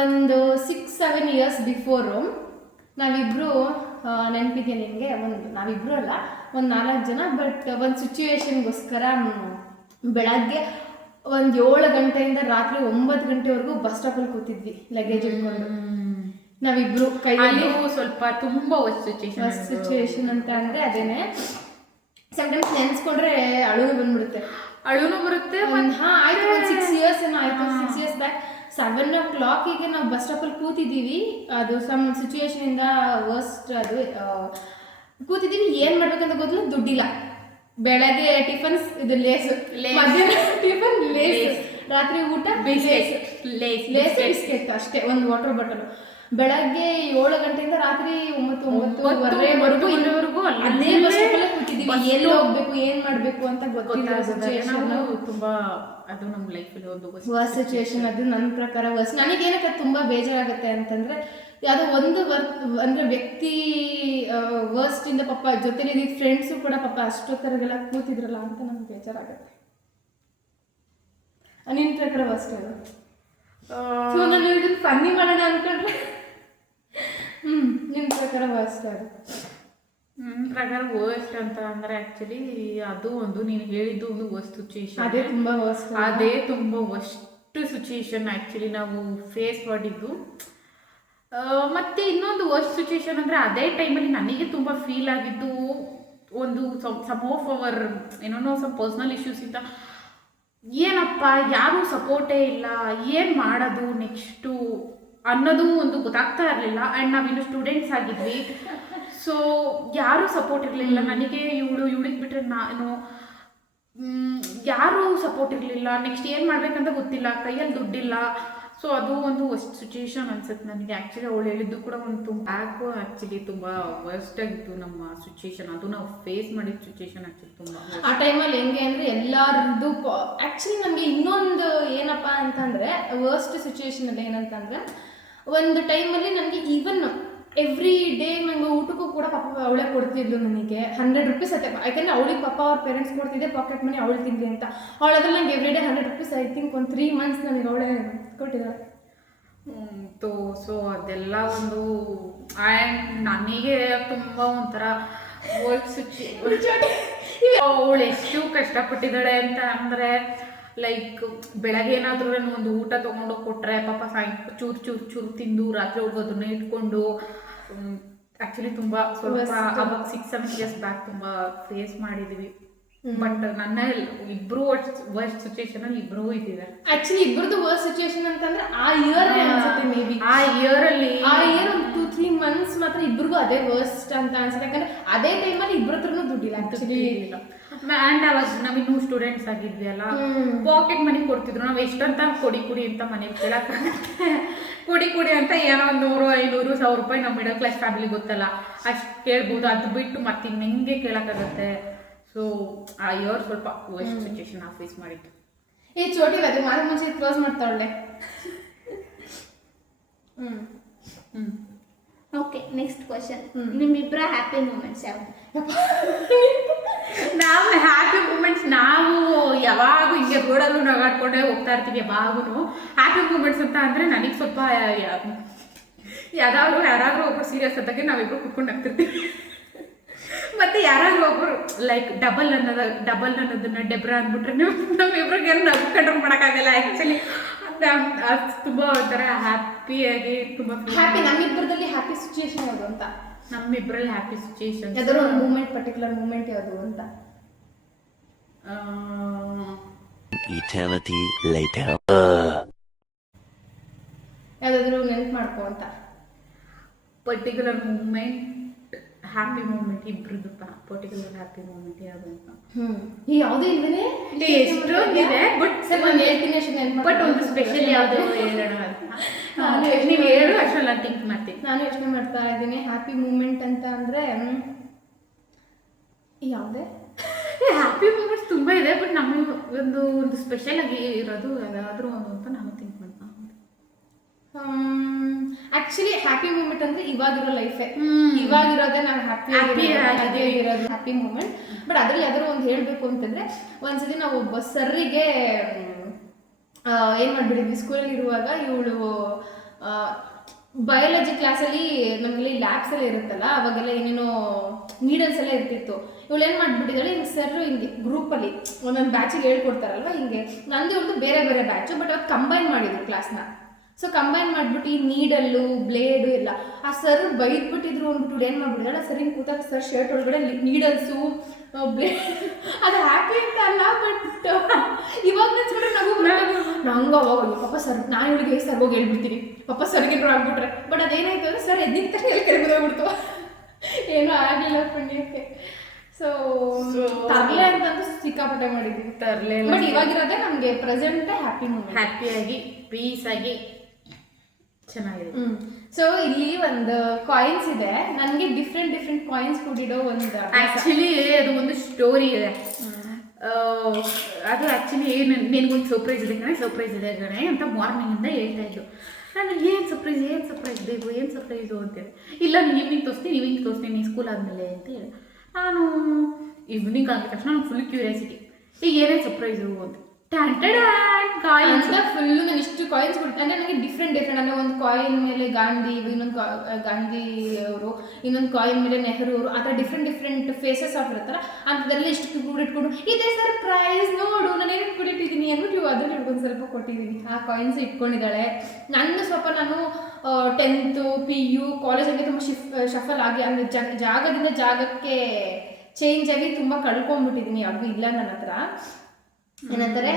ಒಂದು 6-7 years ಬಿಫೋರು ನಾವಿಬ್ಬರು, ನೆನಪಿದೆಯಾ ನಿನಗೆ, ನಾವಿಬ್ಬರು ಅಲ್ಲ, ಒಂದು 4 ಜನ, ಬಟ್ ಒಂದು ಸಿಚುವೇಶನ್ಗೋಸ್ಕರ ಬೆಳಗ್ಗೆ ಒಂದು 7 ಗಂಟೆಯಿಂದ ರಾತ್ರಿ 9 ಗಂಟೆವರೆಗೂ ಬಸ್ ಸ್ಟಾಪಲ್ಲಿ ಕೂತಿದ್ವಿ ಲಗೇಜ್ ಇಟ್ಕೊಂಡು ನಾವಿಬ್ರು. ಕೈಯಲ್ಲಿ ಸ್ವಲ್ಪ ತುಂಬ ವರ್ಸ್ಟ್ ಸಿಚುವೇಶನ್ ಅಂತ ಅಂದರೆ ಅದೇನೆ. ಸಮ್ಟೈಮ್ಸ್ ನೆನೆಸ್ಕೊಂಡ್ರೆ ಅಳುನು ಬಂದ್ಬಿಡುತ್ತೆ. ಆಯ್ತು, ಒಂದು 6 years ಏನೋ ಆಯಿತು. 6 years ಬ್ಯಾಕ್ 7 o'clock ನಾವು ಬಸ್ ಸ್ಟಾಪಲ್ಲಿ ಕೂತಿದ್ದೀವಿ. ಅದು ಸಮ್ ಸಿಚುವೇಶನಿಂದ ವರ್ಸ್ಟ್ ಅದು ಕೂತಿದ್ದೀವಿ. ಏನು ಮಾಡ್ಬೇಕಂತ ಗೊತ್ತಿಲ್ಲ, ದುಡ್ಡಿಲ್ಲ. ಬೆಳಗ್ಗೆ ಟಿಫನ್ಸ್ ಇದು ಲೇಸ್, ಮಧ್ಯಾಹ್ನ ಟಿಫನ್ ಲೇಸ್, ರಾತ್ರಿ ಊಟ ಲೇಸ್ ಬಿಸ್ಕೆಟ್ ಅಷ್ಟೇ, ಒಂದು ವಾಟರ್ ಬಾಟಲ್. ಬೆಳಗ್ಗೆ 7 ಗಂಟೆಯಿಂದ ರಾತ್ರಿ 9-9:30ವರೆಗೂ ಇನ್ನೂವರೆಗೂ ಅದೇ ಬಸ್ ಸ್ಟಾಪಲ್ಲೇ ಕೂತಿದ್ದೀವಿ. ಎಲ್ಲಿ ಹೋಗ್ಬೇಕು, ಏನು ಮಾಡಬೇಕು ಅಂತ ಗೊತ್ತಿಲ್ಲ. ಸಿಚುವೇಶನ್ ತುಂಬಾ, ಅದು ನಮ್ಮ ಲೈಫಲ್ಲಿ ಒಂದು ವರ್ಸ್ಟ್ ಸಿಚುವೇಶನ್. ಅದು ನನ್ನ ಪ್ರಕಾರ ವರ್ಸ್ಟ್. ನನಗೇನಕ್ಕೆ ತುಂಬ ಬೇಜಾರಾಗುತ್ತೆ ಅಂತಂದರೆ, ಯಾವುದೋ ಒಂದು ಅಂದರೆ ವ್ಯಕ್ತಿ ವರ್ಸ್ಟಿಂದ ಪಾಪ ಜೊತೆಲಿ ಫ್ರೆಂಡ್ಸು ಕೂಡ ಪಾಪ ಅಷ್ಟೊತ್ತರೆಗೆಲ್ಲ ಕೂತಿದ್ರಲ್ಲ ಅಂತ ನಮ್ಗೆ ಬೇಜಾರಾಗುತ್ತೆ. ನಿನ್ನ ಪ್ರಕಾರ ವರ್ಸ್ಟ್ ಅದು? ಸೊ ನಾನು ಇದನ್ನು ಫನ್ನಿ ಮಾಡೋಣ ಅಂದ್ಕೊಂಡ್ರೆ ನಿನ್ನ ಪ್ರಕಾರ ವರ್ಸ್ಟ್ ಅದು? ನನ್ನ ಪ್ರಕಾರ ವರ್ಸ್ಟ್ ಅಂತ ಅಂದರೆ ಆ್ಯಕ್ಚುಲಿ ಅದು ಒಂದು ನೀನು ಹೇಳಿದ್ದು ಒಂದು ವರ್ಸ್ಟ್ ಸಿಚುವೇಶನ್. ಅದೇ ತುಂಬ ವರ್ಸ್ಟ್. ಅದೇ ತುಂಬ ವರ್ಸ್ಟ್ ಸಿಚುವೇಶನ್ ಆ್ಯಕ್ಚುಲಿ ನಾವು ಫೇಸ್ ಮಾಡಿದ್ದು. ಮತ್ತು ಇನ್ನೊಂದು ವರ್ಸ್ಟ್ ಸಿಚುವೇಶನ್ ಅಂದರೆ ಅದೇ ಟೈಮಲ್ಲಿ ನನಗೆ ತುಂಬ ಫೀಲ್ ಆಗಿದ್ದು, ಒಂದು ಸಮ್ ಆಫ್ ಅವರ್ ಏನೋ ಸಮ್ ಪರ್ಸ್ನಲ್ ಇಶ್ಯೂಸಿಂದ ಏನಪ್ಪ ಯಾರೂ ಸಪೋರ್ಟೇ ಇಲ್ಲ, ಏನು ಮಾಡೋದು ನೆಕ್ಸ್ಟು ಅನ್ನೋದು ಒಂದು ಗೊತ್ತಾಗ್ತಾ ಇರಲಿಲ್ಲ. ಆ್ಯಂಡ್ ನಾವಿನ್ನು ಸ್ಟೂಡೆಂಟ್ಸ್ ಆಗಿದ್ವಿ, ಸೊ ಯಾರೂ ಸಪೋರ್ಟ್ ಇರಲಿಲ್ಲ ನನಗೆ. ಇವಳಿಗೆ ಬಿಟ್ಟರೆ ನಾನು ಯಾರೂ ಸಪೋರ್ಟ್ ಇರಲಿಲ್ಲ. ನೆಕ್ಸ್ಟ್ ಏನು ಮಾಡ್ಬೇಕಂತ ಗೊತ್ತಿಲ್ಲ, ಕೈಯಲ್ಲಿ ದುಡ್ಡಿಲ್ಲ. ಸೊ ಅದು ಒಂದು ವರ್ಸ್ಟ್ ಸಿಚುಯೇಷನ್ ಅನ್ಸುತ್ತೆ ನನಗೆ. ಆ್ಯಕ್ಚುಲಿ ಅವಳು ಹೇಳಿದ್ದು ಕೂಡ ಒಂದು ಬ್ಯಾಕು ಆ್ಯಕ್ಚುಲಿ ತುಂಬ ವರ್ಸ್ಟ್ ಆಗಿತ್ತು ನಮ್ಮ ಸಿಚುಯೇಷನ್. ಅದು ನಾವು ಫೇಸ್ ಮಾಡಿದ ಸಿಚುಯೇಷನ್ ಆ್ಯಕ್ಚುಲಿ ತುಂಬ. ಆ ಟೈಮಲ್ಲಿ ಹೆಂಗೆ ಅಂದರೆ ಎಲ್ಲರದ್ದು ಆ್ಯಕ್ಚುಲಿ ನಮಗೆ ಇನ್ನೊಂದು ಏನಪ್ಪ ಅಂತಂದರೆ ವರ್ಸ್ಟ್ ಸಿಚುಯೇಷನಲ್ಲಿ ಏನಂತಂದರೆ, ಒಂದು ಟೈಮಲ್ಲಿ ನನಗೆ ಈವನ್ ಎವ್ರಿ ಡೇ ನಂಗೆ ಊಟಕ್ಕೂ ಕೂಡ ಪಾಪ ಅವಳೇ ಕೊಡ್ತಿದ್ಲು ನನಗೆ 100 ರೂಪೀಸ್ ಅತ್ತೆ. ಯಾಕಂದರೆ ಅವಳಿಗೆ ಪಾಪ ಅವ್ರ ಪೇರೆಂಟ್ಸ್ ಕೊಡ್ತಿದ್ದೆ ಪಾಕೆಟ್ ಮನಿ ಅವಳು ತಿನ್ಲಿ ಅಂತ. ಅವಳದ್ರಲ್ಲಿ ನಂಗೆ every day 100 rupees I think ಒಂದು 3 ಮಂತ್ಸ್ ನನಗೆ ಅವಳೇ ಕೊಟ್ಟಿದ್ದಾಳೆ. ಸೊ ಅದೆಲ್ಲ ಒಂದು ನನಗೆ ತುಂಬ ಒಂಥರ ಅವಳು ಎಷ್ಟು ಕಷ್ಟಪಟ್ಟಿದ್ದಾಳೆ ಅಂತ ಅಂದರೆ, ಲೈಕ್ ಬೆಳಗ್ಗೆ ಏನಾದ್ರೂ ಒಂದು ಊಟ ತೊಗೊಂಡೋಗಿ ಕೊಟ್ಟರೆ ಪಾಪ ಚೂರು ಚೂರು ಚೂರು ತಿಂದು ರಾತ್ರಿ ಹೋಗಿ ಅದನ್ನ ಇಟ್ಕೊಂಡು ಆ್ಯಕ್ಚುಲಿ ತುಂಬ ಸ್ವಲ್ಪ ಅವಾಗ 6-7 ಇಯರ್ಸ್ ಬ್ಯಾಕ್ ತುಂಬ ಫೇಸ್ ಮಾಡಿದ್ವಿ. ಬಟ್ ನನ್ನ ಇಬ್ರು ವರ್ಸ್ಟ್ ಸಿಚುಯೇಷನ್ ಅಲ್ಲಿ ಇಬ್ರು ಇದ್ದಿದ್ದಾರೆ. ಆಕ್ಚುಲಿ ಇಬ್ಬರದು ವರ್ಸ್ಟ್ ಸಿಚುಯೇಷನ್ ಅಂತಂದ್ರೆ ಆ ಇಯರ್ ಅನ್ಸುತ್ತೆ ಮೇ ಬಿ. ಆ ಇಯರ್ ಒಂದು 2-3 ಮಂತ್ಸ್ ಮಾತ್ರ ಇಬ್ರಿಗೂ ಅದೇ ವರ್ಸ್ಟ್ ಅಂತ ಅನ್ಸುತ್ತೆ. ಯಾಕಂದ್ರೆ ಅದೇ ಟೈಮಲ್ಲಿ ಇಬ್ಬರ ಹತ್ರನೂ ದುಡ್ಡಿಲ್ಲ ಆಕ್ಚುಲಿ. ಆ್ಯಂಡ್ ಅವಾಗ ನಾವಿನ್ನೂ ಸ್ಟೂಡೆಂಟ್ಸ್ ಆಗಿದ್ವಿ ಅಲ್ಲ, ಪಾಕೆಟ್ ಮನಿ ಕೊಡ್ತಿದ್ರು. ನಾವು ಎಷ್ಟಂತ ಕೊಡಿ ಅಂತ ಮನೆಗೆ ಕೇಳಕ್ಕೆ ಕೊಡಿ ಅಂತ ಏನೋ 100-500-1000 ರೂಪಾಯಿ ನಮ್ಮ ಮಿಡಲ್ ಕ್ಲಾಸ್ ಫ್ಯಾಮಿಲಿ ಗೊತ್ತಲ್ಲ, ಅಷ್ಟು ಕೇಳ್ಬೋದು. ಅದು ಬಿಟ್ಟು ಮತ್ತೆ ಇನ್ನೆಂಗೆ ಕೇಳೋಕ್ಕಾಗತ್ತೆ. ಸೊ ಆ ಇಯರ್ ಸ್ವಲ್ಪ ವರ್ಸ್ಟ್ ಸಿಚುಯೇಷನ್ ನಾವು ಫೇಸ್ ಮಾಡಿದ್ದು. ಈ ಚೋಟಿ ಅದು ಮಾರ ಮುಂಚೆ ಕ್ಲೋಸ್ ಮಾಡ್ತಾಳೆ. Okay, next question. ನಿಮ್ಮಿಬ್ಬರ ಹ್ಯಾಪಿ ಮೂಮೆಂಟ್ಸ್ ಯಾವುದು? ನಾವು ಹ್ಯಾಪಿ ಮೂಮೆಂಟ್ಸ್ ನಾವು ಯಾವಾಗೂ ಹಿಂಗೆ ರೋಡಲ್ಲೂ ನಗಾಡ್ಕೊಂಡೇ ಹೋಗ್ತಾ ಇರ್ತೀವಿ. ಯಾವಾಗೂ ಹ್ಯಾಪಿ ಮೂಮೆಂಟ್ಸ್ ಅಂತ ಅಂದರೆ ನನಗೆ ಸ್ವಲ್ಪ ಯಾರಾದರೂ ಒಬ್ಬರು ಸೀರಿಯಸ್ ಅಂತಾಗೆ ನಾವಿಬ್ರು ಕುತ್ಕೊಂಡು ಆಗ್ತಿರ್ತೀವಿ. ಮತ್ತು ಯಾರಾದರೂ ಒಬ್ಬರು ಲೈಕ್ ಡಬಲ್ ಅನ್ನೋದನ್ನ ಡೆಬ್ರಾ ಅಂದ್ಬಿಟ್ರೆ ನಮ್ಮಿಬ್ರಿಗೆ ಏನು ನಾವು ಕಂಟ್ರೋಲ್ ಮಾಡೋಕ್ಕಾಗಲ್ಲ. ಆ್ಯಕ್ಚುಲಿ ತುಂಬ ಒಂಥರ ಹ್ಯಾಪಿಯಾಗಿ ತುಂಬ ಹ್ಯಾಪಿ. ನಮ್ಮಿಬ್ಬರದಲ್ಲಿ ಹ್ಯಾಪಿ ಸಿಚುಯೇಷನ್ ಯಾವುದು ಅಂತ? ನಮ್ಮಿಬ್ಬರಲ್ಲಿ ಹ್ಯಾಪಿ ಸಿಚುಯೇಷನ್ ಯಾವ್ದಾದ್ರು ಒಂದು ಮೂಮೆಂಟ್, ಪರ್ಟಿಕ್ಯುಲರ್ ಮೂಮೆಂಟ್ ಯಾವುದು ಅಂತ? Eternity later. ಯಾವ್ದಾದ್ರು ನೆನ್ಪು ಮಾಡ್ಕೋ ಅಂತ. ಪರ್ಟಿಕ್ಯುಲರ್ ಮೂಮೆಂಟ್, ಹ್ಯಾಪಿ ಮೂಮೆಂಟ್ ಇಬ್ರದ್ದು ಪರ್ಟಿಕ್ಯುಲರ್ ಹ್ಯಾಪಿ ಮೂಮೆಂಟ್ ಯಾವುದು ಅಂತ ಯಾವುದೂ ಇಲ್ವೇನೆ? ಎಷ್ಟೊಂದಿದೆ, ಬಟ್ ಸರ್ ನಾನು ಹೇಳ್ತೀನಿ ಅಷ್ಟು ನೆನ್ಪು. ಬಟ್ ಒಂದು ಸ್ಪೆಷಲ್ ಯಾವುದು ಹೇಳೋಣ ಅಂತ ನೀವು ಹೇಳು, ಅಷ್ಟರಲ್ಲಿ ನಾನು ಥಿಂಕ್ ಮಾಡ್ತೀನಿ. ನಾನು ಯೋಚನೆ ಮಾಡ್ತಾ ಇದ್ದೀನಿ ಹ್ಯಾಪಿ ಮೂಮೆಂಟ್ ಅಂತ ಅಂದರೆ ಯಾವುದೇ ಹ್ಯಾಪಿ ಮೂಮೆಂಟ್ಸ್ ತುಂಬ ಇದೆ. ಬಟ್ ನಮಗೆ ಒಂದು ಸ್ಪೆಷಲ್ ಆಗಿ ಇರೋದು ಯಾವ್ದಾದ್ರು ಒಂದು ಅಂತ ನಾನು ಥಿಂಕ್ ಮಾಡ್ತೀನಿ. ಆಕ್ಚುಲಿ ಹ್ಯಾಪಿ ಮೂಮೆಂಟ್ ಅಂದ್ರೆ ಇವಾಗಿರೋ ಲೈಫೇ, ಇವಾಗಿರೋದೇ ನಾವು ಹ್ಯಾಪಿ ಇರೋದು ಹ್ಯಾಪಿ ಮೂಮೆಂಟ್. ಬಟ್ ಅದ್ರಲ್ಲಿ ಯಾವ್ದಾದ್ರು ಒಂದು ಹೇಳಬೇಕು ಅಂತಂದ್ರೆ, ಒಂದ್ಸತಿ ನಾವು ಒಬ್ಬ ಸರ್ರಿಗೆ ಏನು ಮಾಡಿಬಿಟ್ಟಿದ್ವಿ ಸ್ಕೂಲಲ್ಲಿ ಇರುವಾಗ. ಇವಳು ಬಯಾಲಜಿ ಕ್ಲಾಸಲ್ಲಿ ನಮಗೆ ಲ್ಯಾಬ್ಸ್ ಎಲ್ಲ ಇರುತ್ತಲ್ಲ, ಅವಾಗೆಲ್ಲ ಏನೇನೋ ನೀಡಲ್ಸ್ ಎಲ್ಲ ಇರ್ತಿತ್ತು. ಇವಳು ಏನು ಮಾಡಿಬಿಟ್ಟಿದ್ದಾಳೆ, ಹಿಂಗೆ ಸರ್ ಹಿಂಗೆ ಗ್ರೂಪಲ್ಲಿ ಒಂದೊಂದು ಬ್ಯಾಚಿಗೆ ಹೇಳ್ಕೊಡ್ತಾರಲ್ವ, ಹಿಂಗೆ ನಂದು ಇವಳು ಬೇರೆ ಬೇರೆ ಬ್ಯಾಚು, ಬಟ್ ಅವ್ರು ಕಂಬೈನ್ ಮಾಡಿದ್ರು ಕ್ಲಾಸ್ನ. ಸೊ ಕಂಬೈನ್ ಮಾಡಿಬಿಟ್ಟು ಈ ನೀಡಲ್ಲು ಬ್ಲೇಡು ಎಲ್ಲ ಆ ಸರ್ ಬೈದ್ಬಿಟ್ಟಿದ್ರು ಅಂದ್ಬಿಟ್ಟು ಏನು ಮಾಡ್ಬಿಟ್ಟಿದ್ದಾಳೆ, ಸರ್ ಹಿಂಗೆ ಕೂತಾಗ ಸರ್ ಶರ್ಟ್ ಒಳಗಡೆ ನೀಡಲ್ಸು ಬ್ಲೇಡ್. ಅದು ಹ್ಯಾಪಿ ಅಂತ ಅಲ್ಲ, ಬಟ್ ಇವಾಗ ನೆನ್ಸ್ಬಿಟ್ರೆ ನಂಗೆ ಅವಾಗ ಪಾಪ ಸರ್ ನಾನು ಇವಳಿಗೆ ಸರ್ ಹೋಗಿ ಹೇಳ್ಬಿಡ್ತೀನಿ ಪಾಪ ಸರ್ಗೆ ಡ್ರಾ ಆಗ್ಬಿಟ್ರೆ. ಬಟ್ ಅದೇನಾಯ್ತು ಅಂದರೆ ಸರ್ ಎದ್ದಿದ ತಕ್ಷಣ ಎಲ್ಲಿ ಕೆಳಗೋಗ್ಬಿಡ್ತು, ಏನೂ ಆಗಲಿಲ್ಲ ಪುಣ್ಯಕ್ಕೆ. ಸೊ ತರಲೆ ಅಂತಂದು ಸಿಕ್ಕಾಪಟ್ಟೆ ಮಾಡಿದ್ವಿ, ತರಲೆ. ಬಟ್ ಇವಾಗಿರೋದೇ ನಮಗೆ ಪ್ರೆಸೆಂಟ್ ಹ್ಯಾಪಿ ಮೂಮೆಂಟ್, ಹ್ಯಾಪಿಯಾಗಿ ಪೀಸ್ ಆಗಿ ಚೆನ್ನಾಗಿದೆ. ಸೊ ಇಲ್ಲಿ ಒಂದು ಕಾಯಿನ್ಸ್ ಇದೆ, ನನಗೆ ಡಿಫ್ರೆಂಟ್ ಕಾಯಿನ್ಸ್ ಕೂಡಿಡೋ ಒಂದು. ಆ್ಯಕ್ಚುಲಿ ಅದು ಒಂದು ಸ್ಟೋರಿ ಇದೆ. ಅದು ಆ್ಯಕ್ಚುಲಿ ನಿನಗೊಂದು ಸರ್ಪ್ರೈಸ್ ಇದೆ ಗಣೆ ಅಂತ ಮಾರ್ನಿಂಗಿಂದ ಹೇಳ್ತಾ ಇದ್ದು. ನಾನು ಏನು ಸರ್ಪ್ರೈಸ್ ಬೇಕು, ಏನು ಸರ್ಪ್ರೈಸು ಅಂತೇಳಿ. ಇಲ್ಲ ನೀನು ಈವ್ನಿಂಗ್ ತೋರಿಸ್ತೀನಿ ನೀನು ಸ್ಕೂಲ್ ಆದಮೇಲೆ ಅಂತ ಹೇಳಿ. ನಾನು ಈವ್ನಿಂಗ್ ಆಗಿದ ತಕ್ಷಣ ನಾನು ಫುಲ್ ಕ್ಯೂರಿಯಾಸಿಟಿ, ಈಗ ಏನೇನು ಸರ್ಪ್ರೈಸು ಅಂತ. ಕಾಯಿನ್ಸ್ ಫುಲ್ಲು ನಾನು ಇಷ್ಟು ಕಾಯಿನ್ಸ್ ಕೊಡ್ತೀನಿ ಅಂದರೆ ನನಗೆ ಡಿಫ್ರೆಂಟ್ ಅಂದರೆ ಒಂದು ಕಾಯಿನ್ ಮೇಲೆ ಗಾಂಧಿ, ಇನ್ನೊಂದು ಗಾಂಧಿ ಅವರು, ಇನ್ನೊಂದು ಕಾಯಿನ್ ಮೇಲೆ ನೆಹರು ಅವರು, ಆ ಥರ ಡಿಫ್ರೆಂಟ್ ಫೇಸಸ್ ಆಫ್ ಇರ್ತಾರೆ. ಅಂಥದ್ದೆಲ್ಲ ಇಷ್ಟು ಕೂಡಿಟ್ಕೊಂಡು ಇದೇ ಸರ್ಪ್ರೈಸ್ ನೋಡು ನಾನು ಏನು ಕೂಡಿಟ್ಟಿದ್ದೀನಿ ಅಂದ್ಬಿಟ್ಟು ಅದನ್ನು ಹಿಡ್ಕೊಂಡು ಸ್ವಲ್ಪ ಕೊಟ್ಟಿದ್ದೀನಿ. ಆ ಕಾಯಿನ್ಸ್ ಇಟ್ಕೊಂಡಿದ್ದಾಳೆ. ನಾನು 10th PU ಕಾಲೇಜಲ್ಲಿ ತುಂಬ ಶಫಲ್ ಆಗಿ ಅಂದರೆ ಜಾಗದಿಂದ ಜಾಗಕ್ಕೆ ಚೇಂಜ್ ಆಗಿ ತುಂಬ ಕಳ್ಕೊಂಡ್ಬಿಟ್ಟಿದ್ದೀನಿ, ಯಾವುದು ಇಲ್ಲ ನನ್ನ ಹತ್ರ. ಏನಂತಾರೆ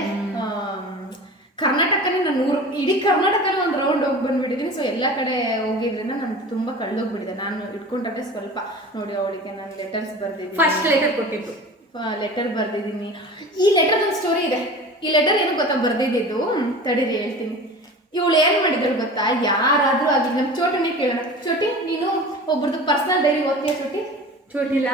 ಕರ್ನಾಟಕನೇ ನಾನು ಇಡೀ ಕರ್ನಾಟಕನೇ ಒಂದು ರೌಂಡ್ ಹೋಗಿ ಬಂದುಬಿಟ್ಟಿದ್ದೀನಿ. ಸೊ ಎಲ್ಲ ಕಡೆ ಹೋಗಿದ್ರಿಂದ ನಾನು ತುಂಬ ಕಳ್ಳೋಗ್ಬಿಟ್ಟಿದೆ. ನಾನು ಇಟ್ಕೊಂಡ್ರೆ ಸ್ವಲ್ಪ ನೋಡಿ ಅವಳಿಗೆ ನಾನು ಲೆಟರ್ಸ್ ಬರ್ದಿದ್ದೀನಿ. ಫಸ್ಟ್ ಲೆಟರ್ ಕೊಟ್ಟಿದ್ದು ಲೆಟರ್ ಬರೆದಿದ್ದೀನಿ. ಈ ಲೆಟರ್ ಒಂದು ಸ್ಟೋರಿ ಇದೆ. ಈ ಲೆಟರ್ ಏನು ಗೊತ್ತಾ ಬರೆದಿದ್ದು, ತಡೀರಿ ಹೇಳ್ತೀನಿ. ಇವಳು ಏನು ಮಾಡಿದ್ರು ಗೊತ್ತಾ, ಯಾರಾದರೂ ಆಗಲಿ ನಮ್ಮ ಚೋಟನೇ ಕೇಳೋಣ. ಚೋಟಿ, ನೀನು ಒಬ್ರದ್ದು ಪರ್ಸನಲ್ ಡೈರಿ ಓದ್ತೀಯ ಚೋಟಿ? ಚೋಟಿಲ್ಲ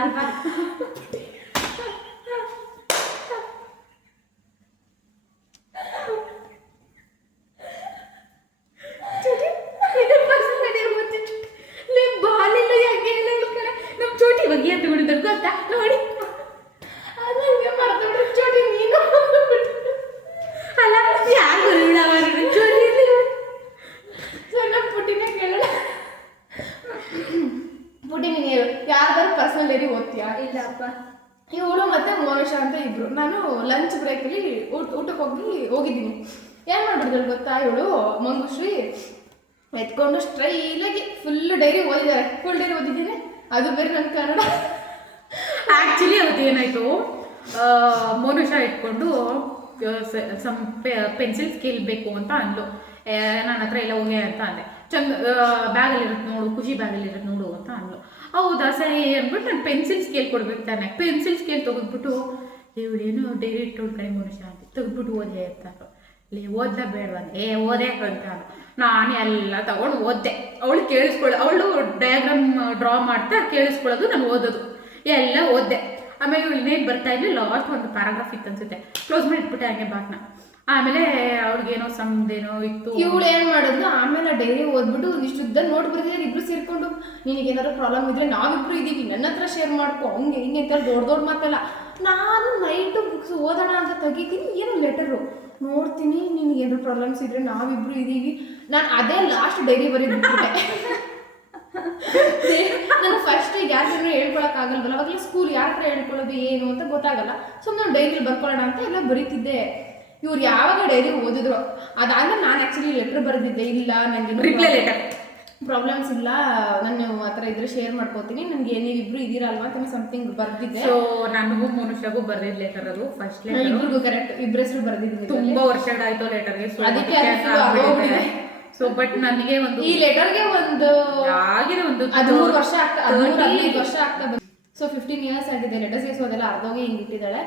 ಚೋಟಿ ಬಗ್ಗೆ ತಗೊಂಡಿದ್ದ ಗೊತ್ತಾ ನೋಡಿ. ಚೋಟಿ ನೀನು ಅಲ್ಲ ಯಾರು ಚೋಟಿ ಸಣ್ಣ ಪುಟ್ಟಿನೇ ಕೇಳೋಣ. ಪುಟ್ಟಿ, ನೀನು ಯಾರ್ದಾರು ಪರ್ಸನಲ್ ಡೈರಿ ಓದ್ತೀಯಾ? ಇಲ್ಲಪ್ಪ. ಇವಳು ಮತ್ತೆ ಮೋನಿಶಾ ಅಂತ ಇಬ್ರು. ನಾನು ಲಂಚ್ ಬ್ರೇಕಲ್ಲಿ ಊಟಕ್ಕೆ ಹೋಗಿದ್ದೀನಿ. ಏನು ಮಾಡ್ಬಿಡ್ದಳು ಗೊತ್ತಾ, ಇವಳು ಮಂಗುಶ್ರೀ ಎತ್ಕೊಂಡು ಸ್ಟ್ರೈಲಾಗಿ ಫುಲ್ ಡೈರಿ ಓದಿದ್ದಾರೆ. ಫುಲ್ ಡೈರಿ ಓದಿದ್ದೀನಿ, ಅದು ಬೇರೆ ನನ್ನ ಕನ್ನಡ. ಆ್ಯಕ್ಚುಲಿ ಅವತ್ತು ಏನಾಯಿತು, ಮೋನುಷಾ ಇಟ್ಕೊಂಡು ಸಮ್ ಪೆನ್ಸಿಲ್ ಸ್ಕೇಲ್ ಬೇಕು ಅಂತ ಅಂದ್ಲು. ನನ್ನ ಹತ್ರ ಎಲ್ಲ ಹೋಗಿ ಅಂತ ಅಂದೆ. ಚಂದ ಬ್ಯಾಗಲ್ಲಿರುತ್ತೆ ನೋಡು, ಖುಷಿ ಬ್ಯಾಗಲ್ಲಿರುತ್ತೆ ನೋಡು ಅಂತ ಅಂದ್ಲು. ಹೌದಾ ಸರಿ ಅಂದ್ಬಿಟ್ಟು ನಾನು ಪೆನ್ಸಿಲ್ ಸ್ಕೇಲ್ ಕೊಡ್ಬೇಕು ತಾನೆ. ಪೆನ್ಸಿಲ್ ಸ್ಕೇಲ್ ತೆಗೆದ್ಬಿಟ್ಟು ಇವಳೇನು ಡೈರಿ ಇಟ್ಟೋಳು ಕೈ ಮನುಷ್ಯ ಅಂತ ತೆಗೆದ್ಬಿಟ್ಟು ಓದೆ ಅಂತ ಇಲ್ಲಿ ಓದ್ಲ ಬೇಡವಂತೆ ಓದೆ ಅಂತ ನಾನು ಎಲ್ಲ ತಗೊಂಡು ಓದ್ದೆ. ಅವಳು ಅವಳು ಡಯಾಗ್ರಾಮ್ ಡ್ರಾ ಮಾಡ್ತಾ ಕೇಳಿಸ್ಕೊಳ್ಳೋದು, ನಾನು ಓದೋದು ಎಲ್ಲ ಓದ್ದೆ. ಆಮೇಲೆ ಇವಳು ಇನ್ನೇನು ಬರ್ತಾ ಇದ್ಲು, ಲಾಸ್ಟ್ ಒಂದು ಪ್ಯಾರಾಗ್ರಾಫ್ ಇತ್ತು ಅನ್ಸುತ್ತೆ, ಕ್ಲೋಸ್ ಮಾಡಿ ಇಟ್ಬಿಟ್ಟೆ ಹಂಗೆ ಬಾಕ್ನ. ಆಮೇಲೆ ಅವ್ಳಿಗೇನೋ ಸಮದೇನೋ ಇತ್ತು. ಇವಳು ಏನು ಮಾಡೋದು, ಆಮೇಲೆ ಡೈರಿ ಓದ್ಬಿಟ್ಟು ಇಷ್ಟು ಉದ್ದ ನೋಟ್ ಬರ್ತಿದ್ದಾರೆ ಇಬ್ರು ಸೇರ್ಕೊಂಡು. ನಿನಗೇನಾದ್ರು ಪ್ರಾಬ್ಲಮ್ ಇದ್ರೆ ನಾವಿಬ್ರು ಇದ್ದೀವಿ, ನನ್ನ ಹತ್ರ ಶೇರ್ ಮಾಡ್ಕೊ, ಹಂಗೆ ಹಿಂಗೆ ಅಂತ ದೊಡ್ಡ ಮಾತಲ್ಲ. ನಾನು ನೈಟು ಬುಕ್ಸ್ ಓದೋಣ ಅಂತ ತೆಗಿತೀನಿ, ಏನು ಲೆಟರು ನೋಡ್ತೀನಿ, ನಿನಗೇನಾದ್ರು ಪ್ರಾಬ್ಲಮ್ಸ್ ಇದ್ರೆ ನಾವಿಬ್ರು ಇದ್ದೀವಿ. ನಾನು ಅದೇ ಲಾಸ್ಟ್ ಡೈರಿ ಬರೀಬಿಟ್ಬಿಟ್ಟೆ. ನಾನು ಫಸ್ಟ್ ಯಾರು ಹೇಳ್ಕೊಳಕ್ಕಾಗಲ್ವಲ್ಲ, ಅವಾಗಲೇ ಸ್ಕೂಲ್ ಯಾರ ಹತ್ರ ಹೇಳ್ಕೊಳ್ಳೋದು ಏನು ಅಂತ ಗೊತ್ತಾಗಲ್ಲ. ಸೊ ನಾನು ಡೈರಿಲಿ ಬರ್ಕೊಳ್ಳೋಣ ಅಂತ ಎಲ್ಲ ಬರೀತಿದ್ದೆ. ಇವ್ರು ಯಾವಾಗ ಡೈರಿ ಓದಿದ್ರು ಅದಾದ್ಮೇಲೆ ನಾನು ಆ್ಯಕ್ಚುಲಿ ಲೆಟ್ರ್ ಬರೆದಿದ್ದೆ. ಇಲ್ಲ ನನಗೆ ರಿಪ್ಲೈ ಲೆಟರ್ ಪ್ರಾಬ್ಲಮ್ಸ್ ಇಲ್ಲ, ನಾನು ಆ ಥರ ಇದ್ರೆ ಶೇರ್ ಮಾಡ್ಕೋತೀನಿ, ನನಗೆ ನೀವಿಬ್ರು ಇದ್ದೀರಾ ಅಲ್ವಾ ಅಂತ ಸಮಥಿಂಗ್ ಬರ್ದಿದ್ದೆ. ಸೊ ನನಗೂ ಮನುಷ್ಯಗೂ ಬರ್ದಿದ್ದ ಲೆಟರ್ ಅದು ಫಸ್ಟ್ ಲೆಟರ್. ಇಬ್ರಿಗೂ ಕರೆಕ್ಟ್ ಇಬ್ಬರ ಹೆಸರು ಬರ್ದಿದ್ದೀನಿ. ತುಂಬಾ ವರ್ಷಗಳಾಯ್ತು ಲೆಟರ್ಗೆ. ಅದಕ್ಕೆ ಸೊ ಬಟ್ ನನಗೆ ಒಂದು ಈ ಲೆಟರ್ಗೆ ಒಂದು ಆಗಿದೆ ಒಂದು 13 ವರ್ಷ ಆಗ್ತಾ 15 ವರ್ಷ ಆಗ್ತಾ ಬಂದು. ಸೊ 15 ಇಯರ್ಸ್ ಆಗಿದೆ. ಲೆಟರ್ಸ್ ಅದೆಲ್ಲ ಅರ್ಧೋಗಿ ಹಿಂಗೆ ಇಟ್ಟಿದ್ದಾಳೆ.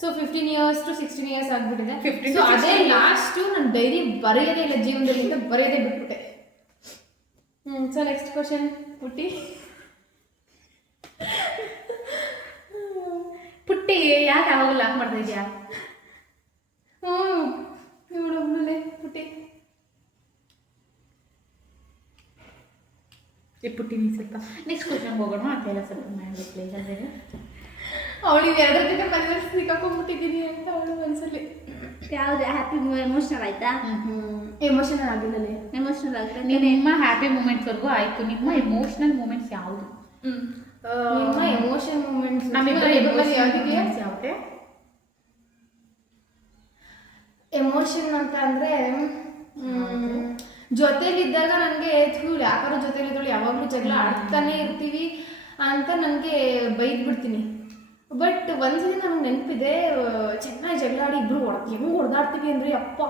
ಸೊ 15 ಇಯರ್ಸ್ ಟು 16 ಇಯರ್ಸ್ ಆಗ್ಬಿಟ್ಟಿದೆ. ಸೊ ಅದೇ ಲಾಸ್ಟು ನಾನು ಡೈರಿ ಬರೆಯೋದೇ ಇಲ್ಲ ಜೀವನದಲ್ಲಿ ಅಂತ ಬರೆಯೋದೇ ಬಿಟ್ಬಿಟ್ಟೆ. ಸೊ ನೆಕ್ಸ್ಟ್ ಕ್ವಶನ್ ಪುಟ್ಟಿ. ಪುಟ್ಟಿ ಯಾಕೆ ಯಾವಾಗ ಲಾಕ್ ಮಾಡ್ತಾ ಇದೆಯಾ? ಇವಳೊಬ್ಬನೇ ಪುಟ್ಟಿ. ಈ ಪುಟ್ಟಿ ನೀವು ಸ್ವಲ್ಪ ನೆಕ್ಸ್ಟ್ ಕ್ವಶನ್ ಹೋಗೋಣ ಅಂತೆಲ್ಲ ಸ್ವಲ್ಪ ಮಾಡಬೇಕು. ಇಲ್ಲಾಂದ್ರೆ ಅವಳಿಗೆ ಎರಡರ ಜೊತೆ ಮನೇಲಿ ಸಿಕ್ಕಾಕೊಂಡ್ಬಿಟ್ಟಿದ್ದೀನಿ ಅಂತ ಅವಳು ಮನಸ್ಸಲ್ಲಿ. ಯಾವ್ದು ಹ್ಯಾಪಿ ಎಮೋಷನಲ್ ಆಯ್ತಾ? ಎಮೋಷನಲ್ ಆಗಿಲ್ಲಲೇ. ಎಮೋಷನಲ್ ಆಗಿದೆ. ನಿಮ್ಮ ಹ್ಯಾಪಿ ಮೂಮೆಂಟ್ಸ್ವರೆಗೂ ಆಯ್ತು. ನಿಮ್ಮ ಎಮೋಷನಲ್ ಮೂಮೆಂಟ್ಸ್ ಯಾವುದು? ನಿಮ್ಮ ಎಮೋಷನ್ ಮೂಮೆಂಟ್ಸ್ ನಮ್ಮಿಬ್ಬರ ಎಮೋಷನ್ ಯಾವುದೇ ಎಮೋಷನ್ ಅಂತ ಅಂದರೆ ಜೊತೆಲಿದ್ದಾಗ ನನಗೆ ಯಾಕಾದ್ರೂ ಜೊತೆಲಿದ್ದಳು ಯಾವಾಗಲೂ ಜಗಳ ಆಡ್ತಾನೆ ಇರ್ತೀವಿ ಅಂತ ನನಗೆ ಬೈದ್ಬಿಡ್ತೀನಿ. ಬಟ್ ಒಂದ್ಸರಿ ನನಗೆ ನೆನಪಿದೆ, ಚೆನ್ನಾಗಿ ಜಗಳ ಆಡಿ ಇಬ್ರು ಹೆಂಗೆ ಹೊಡೆದಾಡ್ತೀವಿ ಅಂದರೆ ಅಪ್ಪ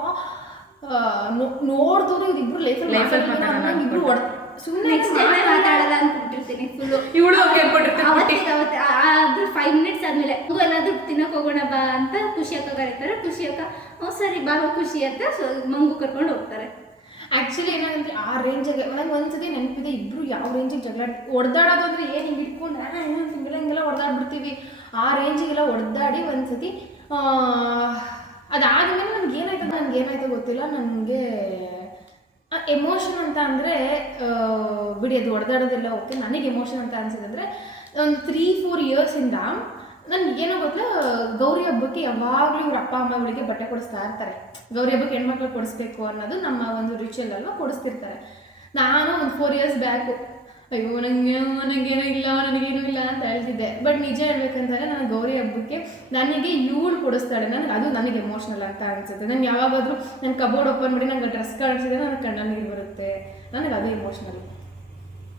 ನೋಡ್ದವ್ರು ಇವ್ರಿಬ್ರು ಲೈಫಲ್ಲಿ ಇಬ್ರು ಸುಮ್ಮನೆ ಮಾತಾಡಲ್ಲ ಅನ್ಕೊಂಡಿರ್ತೀನಿ ಫುಲ್ಲು. ಇವಳು ಅದು 5 ಮಿನಿಟ್ಸ್ ಆದ್ಮೇಲೆ ಏನಾದ್ರೂ ತಿನ್ನಕ್ ಹೋಗೋಣ ಬಾ ಅಂತ ಖುಷಿ ಅಕ್ಕ ಕರೀತಾರೆ. ಖುಷಿ ಅಕ್ಕ ಸರಿ ಬಾ ಖುಷಿ ಅಂತ ಮಂಗು ಕರ್ಕೊಂಡು ಹೋಗ್ತಾರೆ. ಆ್ಯಕ್ಚುಲಿ ಏನಾಗಂದ್ರೆ ಆ ರೇಂಜಿಗೆ ನನಗೆ ಒಂದ್ಸತಿ ನೆನಪಿದೆ, ಇಬ್ರು ಯಾವ ರೇಂಜಿಗೆ ಜಗಳ ಹೊಡೆದಾಡೋದು ಅಂದರೆ ಏನು ಹಿಂಗೆ ಇಟ್ಕೊಂಡು ಹಿಂಗೆಲ್ಲ ಹೊಡೆದಾಡ್ಬಿಡ್ತೀವಿ. ಆ ರೇಂಜಿಗೆಲ್ಲ ಹೊಡೆದಾಡಿ ಒಂದ್ಸತಿ ಅದಾದಮೇಲೆ ನನಗೇನಾಯ್ತೋ ಗೊತ್ತಿಲ್ಲ. ನನಗೆ ಎಮೋಷನ್ ಅಂತ ಅಂದರೆ ಬಿಡಿ ಅದು ಹೊಡೆದಾಡೋದೆಲ್ಲ ಓಕೆ. ನನಗೆ ಎಮೋಷನ್ ಅಂತ ಅನ್ಸಿದ್ರೆ ಒಂದು 3-4 ಇಯರ್ಸಿಂದ ನನಗೆ ಏನೋ ಗೊತ್ತಿಲ್ಲ, ಗೌರಿ ಹಬ್ಬಕ್ಕೆ ಯಾವಾಗಲೂ ಇವ್ರ ಅಪ್ಪ ಅಮ್ಮಗಳಿಗೆ ಬಟ್ಟೆ ಕೊಡಿಸ್ತಾ ಇರ್ತಾರೆ. ಗೌರಿ ಹಬ್ಬಕ್ಕೆ ಹೆಣ್ಮಕ್ಳು ಕೊಡಿಸ್ಬೇಕು ಅನ್ನೋದು ನಮ್ಮ ಒಂದು ರಿಚುವಲ್ ಅಲ್ವಾ, ಕೊಡಿಸ್ತಿರ್ತಾರೆ. ನಾನು ಒಂದು 4 ಇಯರ್ಸ್ ಬ್ಯಾಕು ಅಯ್ಯೋ ನನಗೇನೂ ಇಲ್ಲ ನನಗೇನೂ ಇಲ್ಲ ಅಂತ ಹೇಳ್ತಿದ್ದೆ. ಬಟ್ ನಿಜ ಹೇಳ್ಬೇಕಂತಂದರೆ ನಾನು ಗೌರಿ ಹಬ್ಬಕ್ಕೆ ನನಗೆ ಇವಳು ಕೊಡಿಸ್ತಾಳೆ. ನನಗೆ ಎಮೋಷ್ನಲ್ ಅಂತ ಅನಿಸುತ್ತೆ. ನಾನು ಯಾವಾಗಾದರೂ ನನ್ನ ಕಬೋರ್ಡ್ ಓಪನ್ ಮಾಡಿ ನಂಗೆ ಡ್ರೆಸ್ ಕಾಣಿಸಿದ್ರೆ ನನಗೆ ಕಣ್ಣಲ್ಲಿ ನೀರು ಬರುತ್ತೆ. ನನಗೆ ಅದು ಎಮೋಷ್ನಲ್.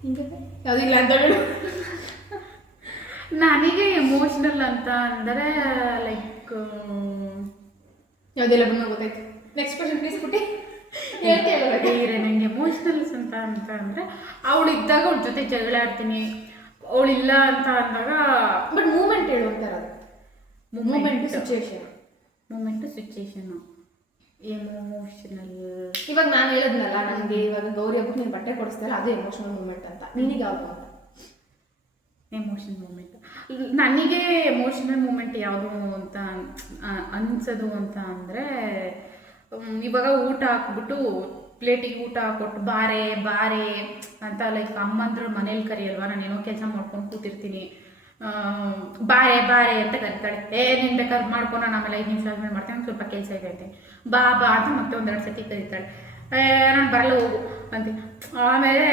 ಹಿಂಗೆ ಯಾವುದಿಲ್ಲ ಅಂತ ಹೇಳಿ ನನಗೆ ಎಮೋಷ್ನಲ್ ಅಂತ ಅಂದರೆ ಲೈಕ್ ಯಾವುದೆಲ್ಲ ಬಂದು ಗೊತ್ತಾಯ್ತು. ನೆಕ್ಸ್ಟ್ ಕ್ವಶನ್ ಪ್ಲೀಸ್ ಪುಟ್ಟಿ. ಹೇಳ್ತೀಯಲ್ಲ ನಂಗೆ ಎಮೋಷ್ನಲ್ಸ್ ಅಂತ ಅಂದರೆ ಅವಳು ಇದ್ದಾಗ ಅವಳ ಜೊತೆ ಜಗಳ ಆಡ್ತೀನಿ, ಅವಳಿಲ್ಲ ಅಂತ ಅಂದಾಗ ಬಟ್ ಮೂಮೆಂಟ್ ಹೇಳುವಂತಾರೆ ಅದು ಮೂಮೆಂಟ್ ಸಿಚುವೇಶನ್. Situation emotional. ಇವಾಗ ನಾನು ಹೇಳಿದ್ನಲ್ಲ ನನಗೆ ಇವಾಗ ಗೌರಿ ಹಬ್ಬಕ್ಕೆ ನೀನು ಬಟ್ಟೆ ಕೊಡಿಸ್ತಾಯಿಲ್ಲ ಅದು ಎಮೋಷನಲ್ ಮೂಮೆಂಟ್ ಅಂತ. ನಿನಗೆ ಯಾವುದು ಅಂತ? ಎಮೋಷನಲ್ ಮೂಮೆಂಟ್ ನನಗೆ ಎಮೋಷನಲ್ ಮೂಮೆಂಟ್ ಯಾವುದು ಅಂತ ಅನ್ಸೋದು ಅಂತ ಅಂದರೆ, ಇವಾಗ ಊಟ ಹಾಕ್ಬಿಟ್ಟು ಪ್ಲೇಟಿಗೆ ಊಟ ಕೊಟ್ಟು ಬಾರೆ ಬಾರೆ ಅಂತ ಲೈಕ್ ಅಮ್ಮಂದ್ರು ಮನೇಲಿ ಕರಿಯಲ್ವಾ, ನಾನೇನೋ ಕೆಲಸ ಮಾಡ್ಕೊಂಡು ಕೂತಿರ್ತೀನಿ, ಬಾರೆ ಬಾರೆ ಅಂತ ಕರಿತಾಳೆ. ನೀನು ಬೇಕಾದ್ರೆ ಮಾಡ್ಕೊ, ನಾನು ಆಮೇಲೆ 5 ನಿಮಿಷ ಆದ್ಮೇಲೆ ಮಾಡ್ತೀನಿ, ಸ್ವಲ್ಪ ಕೆಲಸ ಇದೆ ಬಾ ಬಾ ಅಂತ ಮತ್ತೆ ಒಂದೆರಡು ಸತಿ ಕರೀತಾಳೆ. ನಾನು ಬರಲ್ಲ ಹೋಗು ಅಂತೀನಿ. ಆಮೇಲೆ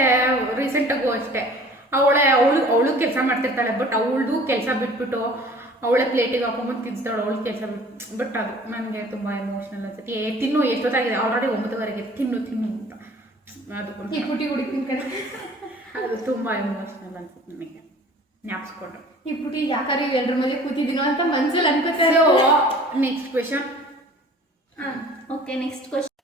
ರೀಸೆಂಟಾಗೂ ಅಷ್ಟೇ ಅವಳು ಕೆಲಸ ಮಾಡ್ತಿರ್ತಾಳೆ, ಬಟ್ ಅವಳದು ಕೆಲಸ ಬಿಟ್ಬಿಟ್ಟು ಅವಳೇ ಪ್ಲೇಟಿಗೆ ಹಾಕೊಂಡ್ಬಂದು ತಿನ್ಸ್ತಾಳೆ, ಅವಳು ಕೆಲಸ ಬಿಟ್ಟು. ಬಟ್ ಅದು ನನಗೆ ತುಂಬ ಎಮೋಷ್ನಲ್ ಅನ್ಸುತ್ತೆ. ತಿನ್ನು, ಎಷ್ಟೊತ್ತಾಗಿದೆ, ಆಲ್ರೆಡಿ 9:15 ತಿನ್ನು ತಿನ್ನು ಅಂತ. ಅದು ಈ ಪುಟಿ ಹುಡುಕ್ತೀನಿ ಕಡೆ ಅದು ತುಂಬ ಎಮೋಷ್ನಲ್ ಅನ್ಸುತ್ತೆ ನನಗೆ ಜ್ಞಾಪಿಸ್ಕೊಂಡ್ರೆ. ಈ ಪುಟಿ ಯಾಕಾರೆ ಎಲ್ಲರ ಮಧ್ಯೆ ಕೂತಿದ್ದೀನೋ ಅಂತ ಮನ್ಸಲ್ಲಿ ಅನ್ಕೋತಾರೆ. Next question. Okay, next question.